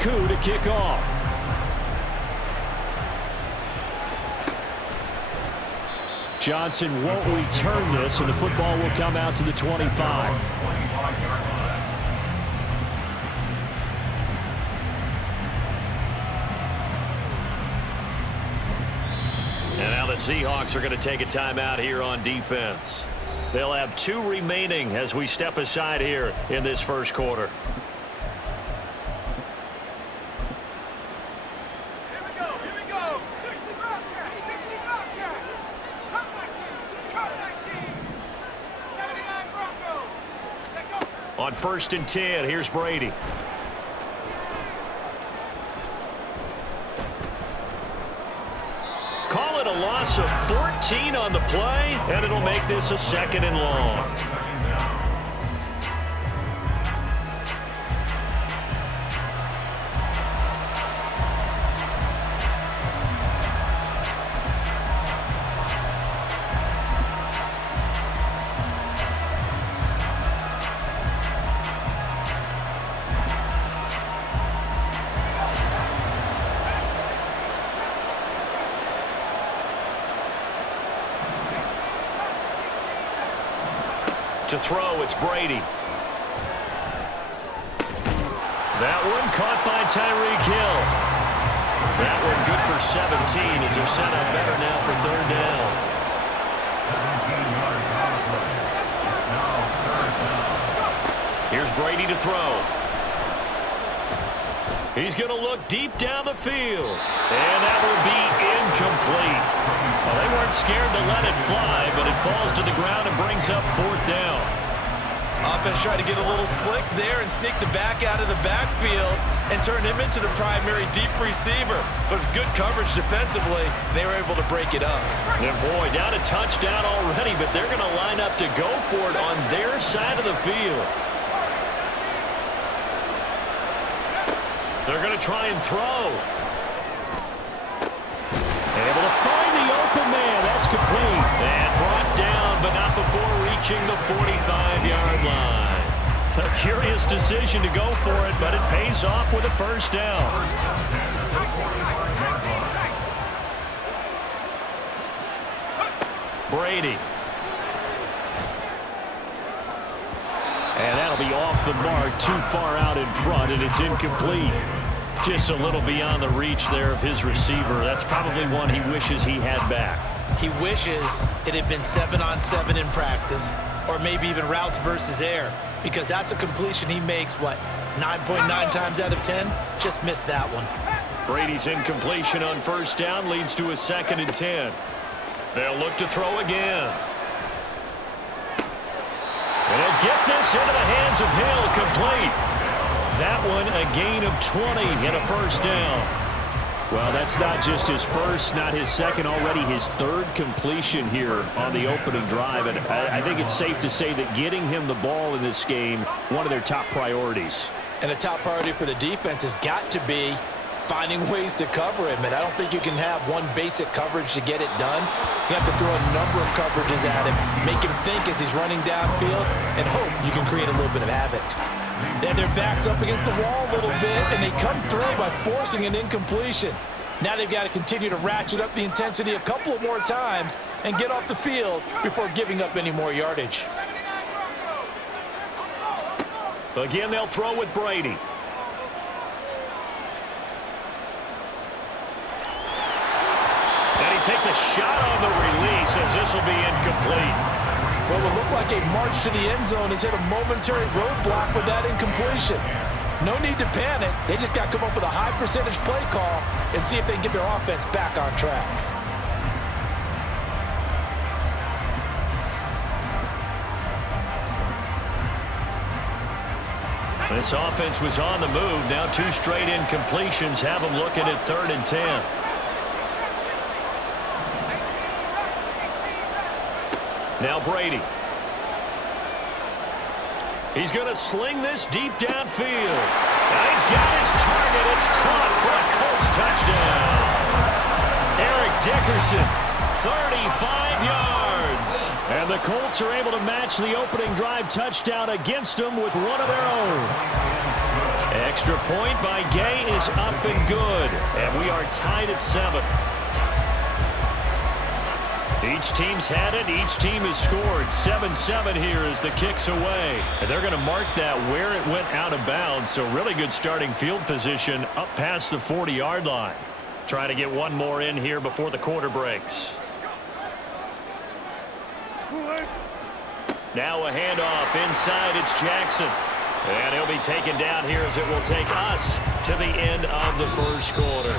coup to kick off. Johnson won't return this, and the football will come out to the 25. And now the Seahawks are going to take a timeout here on defense. They'll have 2 remaining as we step aside here in this first quarter. On 1st and 10, here's Brady. Call it a loss of 14 on the play, and it'll make this a 2nd and long. To throw, it's Brady. That one caught by Tyreek Hill. That one good for 17 as they're set up better now for 3rd down. Here's Brady to throw. He's going to look deep down the field. And that will be incomplete. Well, they weren't scared to let it fly, but it falls to the ground and brings up 4th down. Offense tried to get a little slick there and sneak the back out of the backfield and turn him into the primary deep receiver. But it's good coverage defensively, and they were able to break it up. And boy, down a touchdown already, but they're going to line up to go for it on their side of the field. They're going to try and throw. Able to find the open man. That's complete. And brought down, but not before reaching the 45-yard line. A curious decision to go for it, but it pays off with a 1st down. Brady. And that'll be off the mark, too far out in front, and it's incomplete. Just a little beyond the reach there of his receiver. That's probably one he wishes he had back. He wishes it had been 7-on-7 in practice, or maybe even routes versus air, because that's a completion he makes, 9.9 times out of 10? Just missed that one. Brady's incompletion on 1st down leads to a 2nd and 10. They'll look to throw again. And he'll get this into the hands of Hill, complete. That one a gain of 20 and a 1st down. Well, that's not just his first, not his second, already his 3rd completion here on the opening drive. And I think it's safe to say that getting him the ball in this game, one of their top priorities. And a top priority for the defense has got to be finding ways to cover him. And I don't think you can have one basic coverage to get it done. You have to throw a number of coverages at him, make him think as he's running downfield, and hope you can create a little bit of havoc. They had their backs up against the wall a little bit, and they come through by forcing an incompletion. Now they've got to continue to ratchet up the intensity a couple of more times and get off the field before giving up any more yardage. Again, they'll throw with Brady. And he takes a shot on the release as this will be incomplete. What would look like a march to the end zone has hit a momentary roadblock with that incompletion. No need to panic. They just got to come up with a high percentage play call and see if they can get their offense back on track. This offense was on the move. Now 2 straight incompletions have them looking at 3rd and 10. Now Brady. He's going to sling this deep downfield. Now he's got his target. It's caught for a Colts touchdown. Eric Dickerson, 35 yards. And the Colts are able to match the opening drive touchdown against them with one of their own. Extra point by Gay is up and good. And we are tied at 7. Each team's had it. Each team has scored. 7-7 here as the kick's away. And they're going to mark that where it went out of bounds. So really good starting field position up past the 40-yard line. Trying to get one more in here before the quarter breaks. Now a handoff inside. It's Jackson. And he'll be taken down here as it will take us to the end of the first quarter.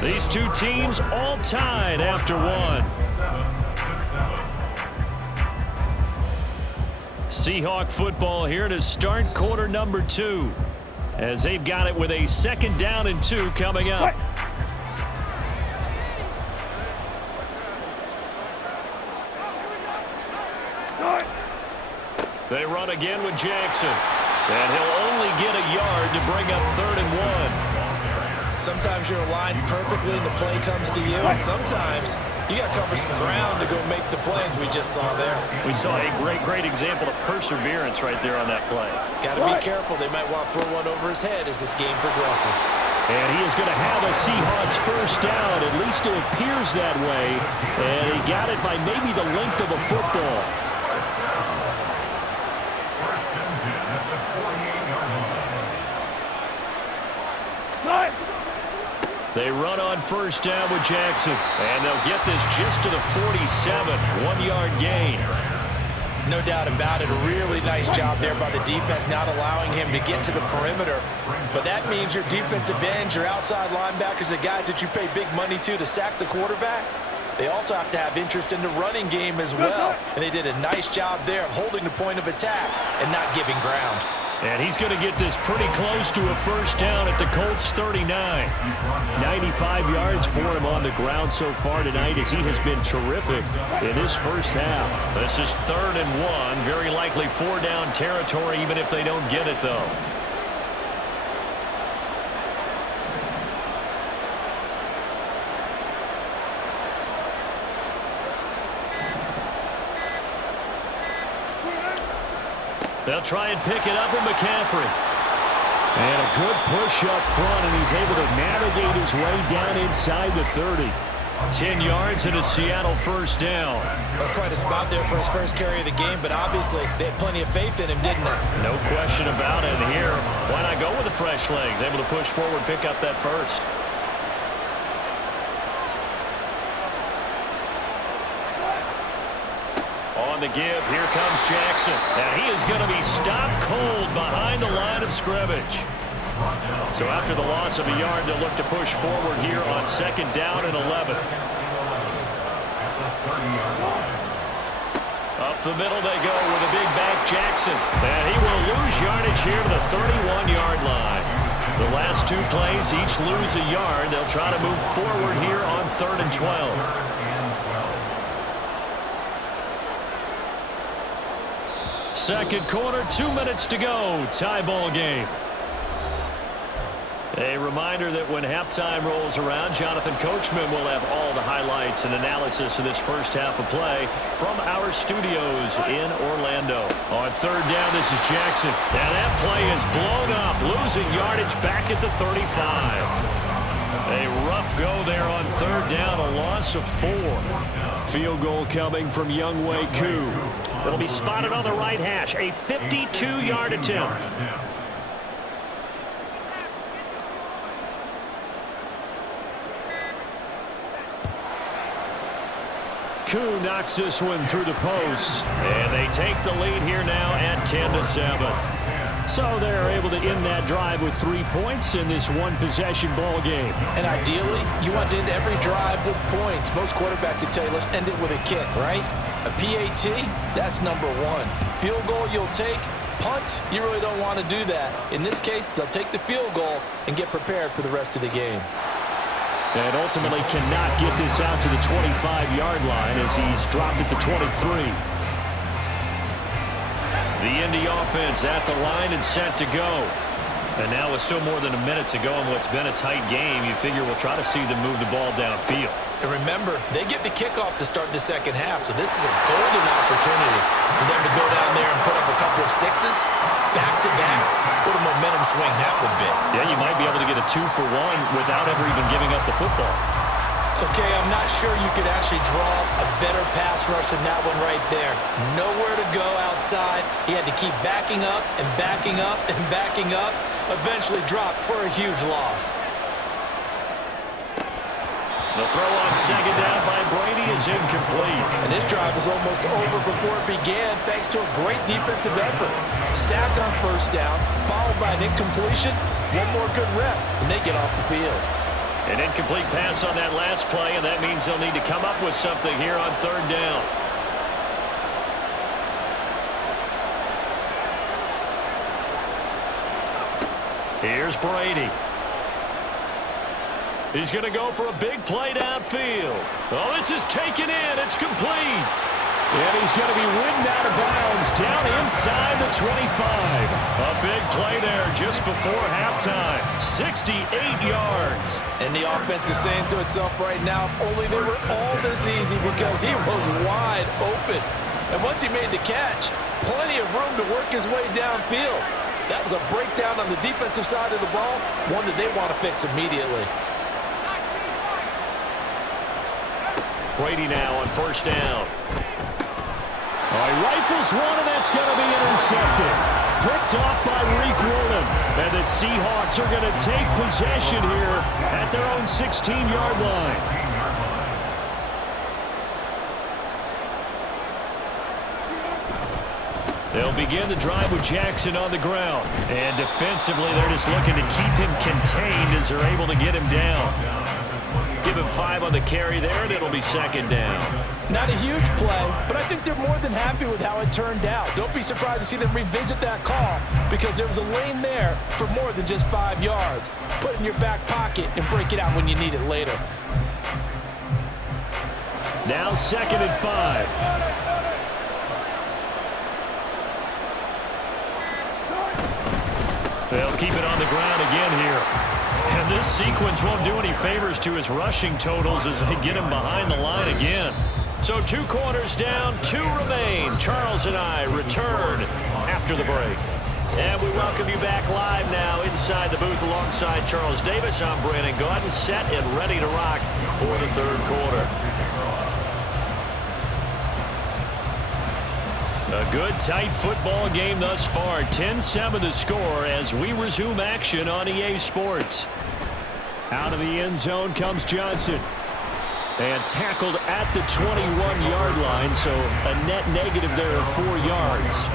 These two teams all tied after one. Seahawk football here to start quarter number 2. As they've got it with a 2nd down and 2 coming up. They run again with Jackson. And he'll only get a yard to bring up 3rd and 1. Sometimes you're aligned perfectly and the play comes to you, and sometimes you got to cover some ground to go make the plays we just saw there. We saw a great example of perseverance right there on that play. Got to be careful. They might want to throw one over his head as this game progresses. And he is going to have a Seahawks first down. At least it appears that way. And he got it by maybe the length of a football. They run on first down with Jackson. And they'll get this just to the 47. 1-yard gain. No doubt about it. A really nice job there by the defense, not allowing him to get to the perimeter. But that means your defensive ends, your outside linebackers, the guys that you pay big money to sack the quarterback, they also have to have interest in the running game as well. And they did a nice job there of holding the point of attack and not giving ground. And he's going to get this pretty close to a first down at the Colts 39. 95 yards for him on the ground so far tonight as he has been terrific in his first half. This is 3rd and 1. Very likely 4-down territory even if they don't get it, though. They'll try and pick it up with McCaffrey. And a good push up front, and he's able to navigate his way down inside the 30. 10 yards and a Seattle first down. That's quite a spot there for his first carry of the game, but obviously they had plenty of faith in him, didn't they? No question about it. And here, why not go with the fresh legs? Able to push forward, pick up that first. On the give, here comes Jackson. And he is going to be stopped cold behind the line of scrimmage. So after the loss of a yard, they'll look to push forward here on 2nd down and 11. Up the middle they go with a big back Jackson. And he will lose yardage here to the 31-yard line. The last 2 plays each lose a yard. They'll try to move forward here on 3rd and 12. Second quarter, 2 minutes to go. Tie ball game. A reminder that when halftime rolls around, Jonathan Coachman will have all the highlights and analysis of this first half of play from our studios in Orlando. On 3rd down, this is Jackson. Now that play is blown up, losing yardage back at the 35. A rough go there on 3rd down, a loss of 4. Field goal coming from Younghoe Koo. It'll be spotted on the right hash, a 52-yard attempt. Koo knocks this one through the post, and they take the lead here now at 10-7. So they're able to end that drive with 3 points in this one-possession ball game. And ideally, you want to end every drive with points. Most quarterbacks would tell you, let's end it with a kick, right? A PAT, that's number 1. Field goal you'll take. Punts, you really don't want to do that. In this case, they'll take the field goal and get prepared for the rest of the game. And ultimately cannot get this out to the 25-yard line as he's dropped at the 23. The Indy offense at the line and set to go. And now with still more than a minute to go in what's been a tight game, you figure we'll try to see them move the ball downfield. And remember, they get the kickoff to start the second half, so this is a golden opportunity for them to go down there and put up a couple of sixes back-to-back. What a momentum swing that would be. Yeah, you might be able to get a 2-for-1 without ever even giving up the football. Okay, I'm not sure you could actually draw a better pass rush than that one right there. Nowhere to go outside. He had to keep backing up and backing up and backing up. Eventually dropped for a huge loss. The throw on second down by Brady is incomplete. And this drive was almost over before it began thanks to a great defensive effort. Sacked on first down, followed by an incompletion. One more good rep, and they get off the field. An incomplete pass on that last play, and that means they'll need to come up with something here on third down. Here's Brady. He's going to go for a big play downfield. Oh, this is taken in. It's complete. And he's going to be ridden out of bounds down inside the 25. A big play there just before halftime. 68 yards. And the offense is saying to itself right now, if only they were all this easy, because he was wide open. And once he made the catch, plenty of room to work his way downfield. That was a breakdown on the defensive side of the ball, one that they want to fix immediately. Brady now on first down. He rifles one, and that's going to be intercepted. Picked off by Reek Woolen. And the Seahawks are going to take possession here at their own 16-yard line. They'll begin the drive with Jackson on the ground. And defensively, they're just looking to keep him contained as they're able to get him down. Give him 5 on the carry there, and it'll be second down. Not a huge play, but I think they're more than happy with how it turned out. Don't be surprised to see them revisit that call, because there was a lane there for more than just 5 yards. Put it in your back pocket and break it out when you need it later. Now 2nd and 5. They'll keep it on the ground again here. And this sequence won't do any favors to his rushing totals as they get him behind the line again. So 2 quarters down, 2 remain. Charles and I return after the break. And we welcome you back live now inside the booth alongside Charles Davis. I'm Brandon Gaudin, set and ready to rock for the third quarter. A good, tight football game thus far. 10-7 the score as we resume action on EA Sports. Out of the end zone comes Johnson. And tackled at the 21-yard line, so a net negative there of 4 yards.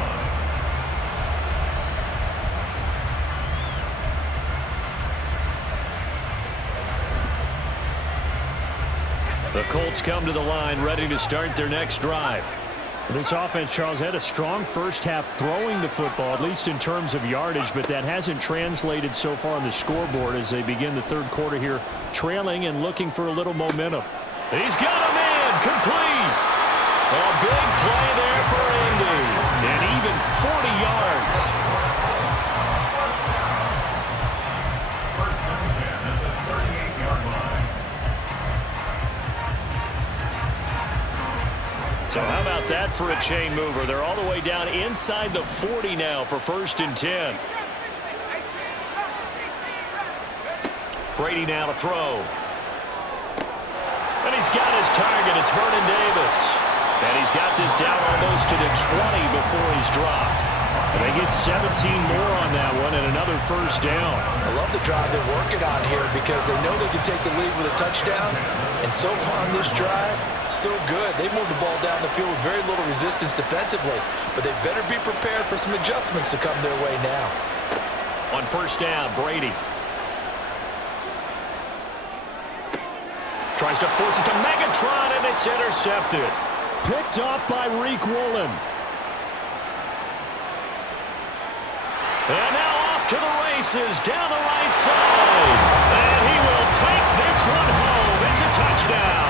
The Colts come to the line ready to start their next drive. This offense, Charles, had a strong first half throwing the football, at least in terms of yardage, but that hasn't translated so far on the scoreboard as they begin the third quarter here, trailing and looking for a little momentum. He's got a man complete. A big play there for Indy. And even 40 yards. So how about that for a chain mover? They're all the way down inside the 40 now for 1st and 10. Brady now to throw. And he's got his target. It's Vernon Davis. And he's got this down almost to the 20 before he's dropped. And they get 17 more on that one and another first down. I love the drive they're working on here because they know they can take the lead with a touchdown. And so far on this drive, so good. They moved the ball down the field with very little resistance defensively. But they better be prepared for some adjustments to come their way now. On first down, Brady. Tries to force it to Megatron, and it's intercepted. Picked off by Reek Woolen. And now off to the races down the right side. And he will take this one home. It's a touchdown.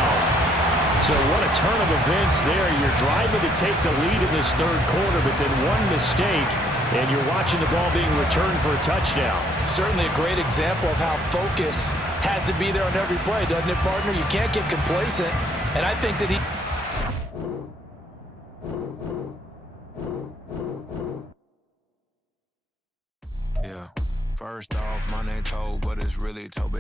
So what a turn of events there. You're driving to take the lead in this third quarter, but then one mistake, And you're watching the ball being returned for a touchdown. Certainly a great example of how focus has to be there on every play, doesn't it, partner? You can't get complacent, and I think that he... Yeah, first off, my name Toe, but it's really Toby.